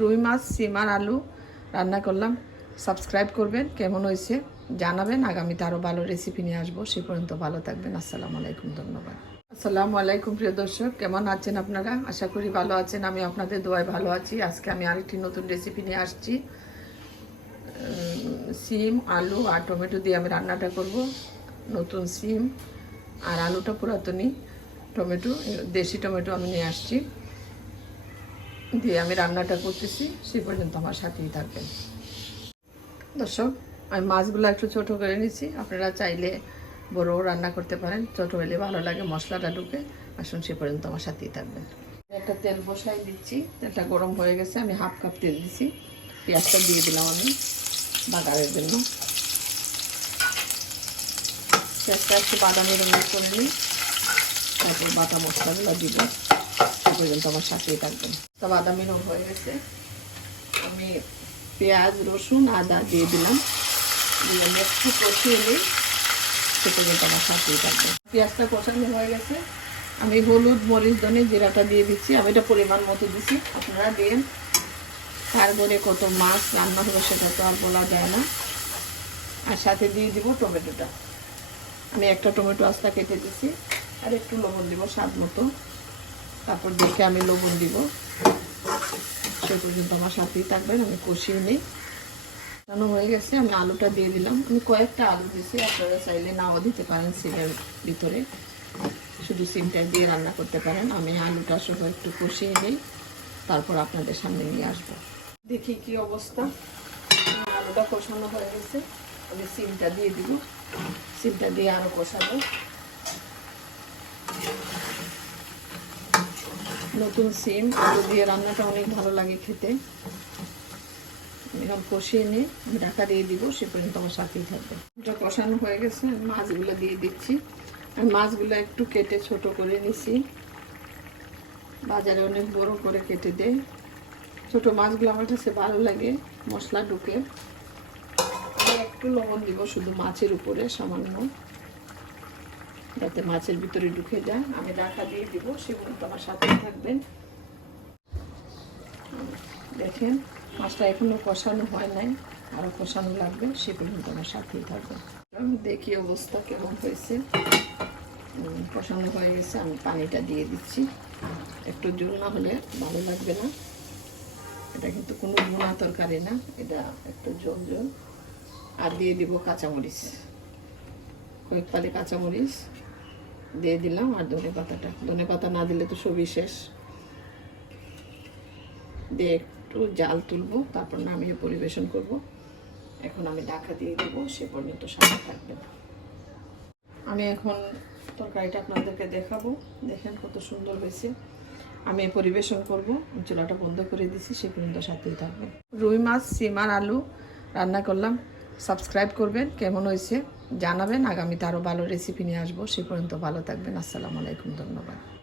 রুই মাছ সিম আর আলু রান্না করলাম। সাবস্ক্রাইব করবেন, কেমন হয়েছে জানাবেন। আগামীতে আরও ভালো রেসিপি নিয়ে আসব। সে পর্যন্ত ভালো থাকবেন। আসসালামু আলাইকুম, ধন্যবাদ। আসসালামু আলাইকুম, প্রিয় দর্শক। কেমন আছেন আপনারা? আশা করি ভালো আছেন। আমি আপনাদের দোয়ায় ভালো আছি। আজকে আমি আরেকটি নতুন রেসিপি নিয়ে আসছি। সিম আলু আর টমেটো দিয়ে আমি রান্নাটা করব। নতুন সিম আর আলুটা পুরাতনই টমেটো, দেশি টমেটো আমি নিয়ে আসছি। দিয়ে আমি রান্নাটা করতেছি সে পর্যন্ত আমার সাথেই থাকবেন। দর্শক, আমি মাছগুলো একটু ছোট করে নিচ্ছি। আপনারা চাইলে বড়ও রান্না করতে পারেন। ছোট হলে ভালো লাগে, মশলাটা ঢুকে। আসুন, সে পর্যন্ত আমার সাথেই থাকবেন। একটা তেল বসাই দিচ্ছি। তেলটা গরম হয়ে গেছে, আমি হাফ কাপ তেল দিছি। পেঁয়াজটা দিয়ে দিলাম আমি বাগারের জন্য। পেঁয়াজটা একটু বাদামি রঙের করে নিই। তারপর বাটা মশলাগুলো দিব। সে পর্যন্ত আমার সাথেই থাকবেন। তা বাদামি রঙ হয়ে গেছে। আমি পেঁয়াজ, রসুন, আদা দিয়ে দিলাম। দিয়ে একটু কষিয়ে নিই। সে পর্যন্ত আমার সাথেই থাকবে পেঁয়াজটা কষানো হয়ে গেছে। আমি হলুদ, মরিচ, ধনে জিরাটা দিয়ে দিচ্ছি। আমি এটা পরিমাণ মতো দিচ্ছি। আপনারা দিন। তারপরে কত মাছ রান্না হবে সেটা তো আর বলা যায় না। আর সাথে দিয়ে দিব টমেটোটা। আমি একটা টমেটো আস্তা কেটে দিচ্ছি। আর একটু লবণ দিব স্বাদ মতো। তারপর দেখে আমি লবণ দিব। সে পর্যন্ত আমার সাথেই থাকবেন, আমি কষিয়ে নিই। কেন হয়ে গেছে, আমি আলুটা দিয়ে দিলাম। আমি কয়েকটা আলু দিয়েছি, আপনারা চাইলে নাও দিতে পারেন সিমের ভিতরে। শুধু সিমটা দিয়ে রান্না করতে পারেন, আমি আলুটা সহ একটু কষিয়ে নিই, তারপর আপনাদের সামনে নিয়ে আসব। দেখি কি অবস্থা। আলুটা কষানো হয়ে গেছে, আমি সিমটা দিয়ে দিব। সিমটা দিয়ে আরও কষাবো। নতুন সিম আলু দিয়ে রান্নাটা অনেক ভালো লাগে খেতে। এখন কষিয়ে নিয়ে আমি ঢাকা দিয়ে দিব, সে পর্যন্ত আমার সাথেই থাকবে। এটা কষানো হয়ে গেছে মাছগুলো দিয়ে দিচ্ছি। আর মাছগুলো একটু কেটে ছোট করে নিছি। বাজারে অনেক বড় করে কেটে দেয়। ছোট মাছগুলো আমার কাছে ভালো লাগে, মশলা ঢুকে। একটু লবণ দিব শুধু মাছের উপরে সামান্য। যাতে মাছের ভিতরে ঢুকে যায়, আমি ঢাকা দিয়ে দিব সেগুলো তো আমার সাথেই থাকবেন। দেখেন, মাছটা এখনও কষানো হয় নাই আরও কষানো লাগবে, সে পর্যন্ত আমার সাথেই থাকবে আমি দেখি অবস্থা কেমন হয়েছে। কষানো হয়ে গেছে, আমি পানিটা দিয়ে দিচ্ছি। একটু জল না হলে ভালো লাগবে না। এটা কিন্তু কোনো বোনা তরকারি না, এটা একটু জল জল আর দিয়ে দিব কাঁচামরিচ। কয়েক পালি কাঁচামরিচ। দিয়ে দিলাম আর ধনে পাতাটা। ধনে পাতা না দিলে তো সবই শেষ। দিয়ে একটু জাল তুলবো, তারপর নামিয়ে পরিবেশন করব। এখন আমি ঢাকা দিয়ে দেবো, সে পর্যন্ত সাথে থাকবে আমি এখন তরকারিটা আপনাদেরকে দেখাবো। দেখেন কত সুন্দর হয়েছে। আমি পরিবেশন করব, চুলাটা বন্ধ করে দিছি, সে পর্যন্ত সাথেই থাকবে রুই মাছ সিমার আলু রান্না করলাম। সাবস্ক্রাইব করবেন, কেমন হয়েছে? জানাবেন। আগামীতে আরও ভালো রেসিপি নিয়ে আসব। সে পর্যন্ত ভালো থাকবেন। আসসালামু আলাইকুম ধন্যবাদ।